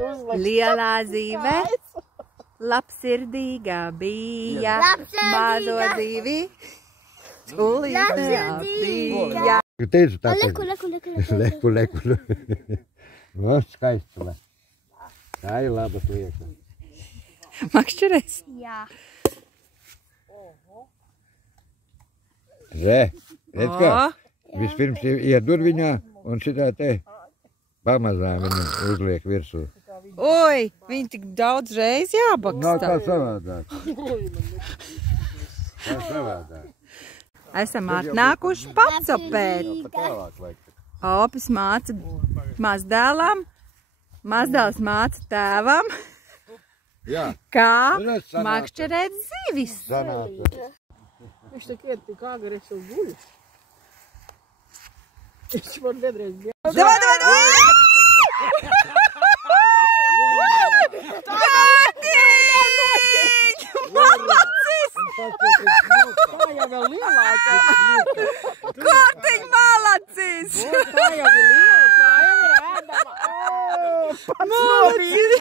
Lielā zīve, labsirdīgā bija, mazo zīvi, sulīte atdīja. Teicu tā, leku. No, skaists. Tā ir labas lietas. Makšķerēs? Jā. Redz kā? Vispirms iedur viņā un šitā te pamazām viņu uzliek virsū. Oi, viņi tik daudz reiz jābakstā. Nav tā savādāk. Tā savādāk. Esam atnākuši pacopēt. Opis māca mazdēlam, mazdēls māca tēvam, kā makšķerēt zivis. Viņš tak iet tik agri, es jau guļu. Viņš man vienreiz bija. Davai! Kārtiņ! Malacis! Tā jau vēl lielākā. Kārtiņ, malacis! Tā jau ir liela, tā jau ir ēdama. Pats nobīd.